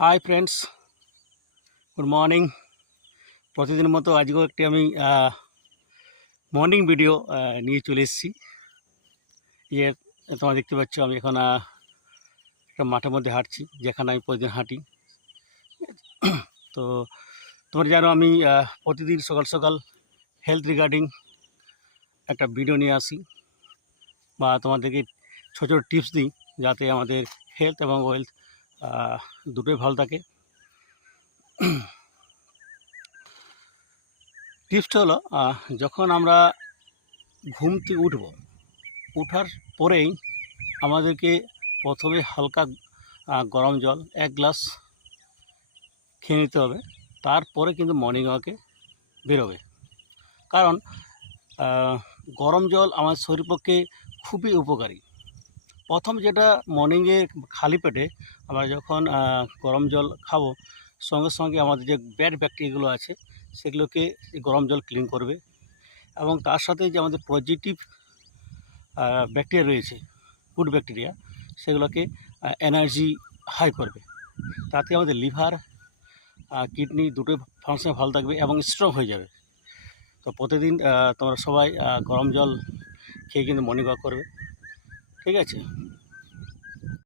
Hi friends, good morning. প্রতিদিনের মতো আজকেও একটি আমি মর্নিং ভিডিও নিয়ে চলে এসেছি। যে তোমরা দেখতে পাচ্ছ আমি এখন একটা মাঠের মধ্যে হাঁটছি, যেখানে আমি প্রতিদিন হাঁটি। তো তোমরা জানো আমি প্রতিদিন সকাল সকাল হেলথ রিগার্ডিং একটা ভিডিও নিয়ে আসি, বা তোমাদেরকে ছোটো ছোটো টিপস দিই, যাতে আমাদের হেলথ এবং ওয়েলথ দুটোই ভালো থাকে। টিপসটা হলো, যখন আমরা ঘুম থেকে উঠার পরেই আমাদেরকে প্রথমে হালকা গরম জল 1 গ্লাস খেয়ে নিতে হবে। তারপরে কিন্তু মর্নিং ওয়াকে বেরোবে, কারণ গরম জল আমার শরীর পক্ষে খুবই উপকারী। প্রথম যেটা মর্নিংয়ে খালি পেটে আমরা যখন গরম জল খাবো, সঙ্গে সঙ্গে আমাদের যে ব্যাড ব্যাকটেরিয়াগুলো আছে সেগুলোকে গরম জল ক্লিন করবে, এবং তার সাথে যে আমাদের পজিটিভ ব্যাকটেরিয়া রয়েছে, গুড ব্যাকটেরিয়া, সেগুলোকে এনার্জি হাই করবে। তাতে আমাদের লিভার, কিডনি দুটোই ফাংশন ভালো থাকবে এবং স্ট্রং হয়ে যাবে। তো প্রতিদিন তোমরা সবাই গরম জল খেয়ে কিন্তু মর্নিং ওয়াক করবে, ঠিক আছে?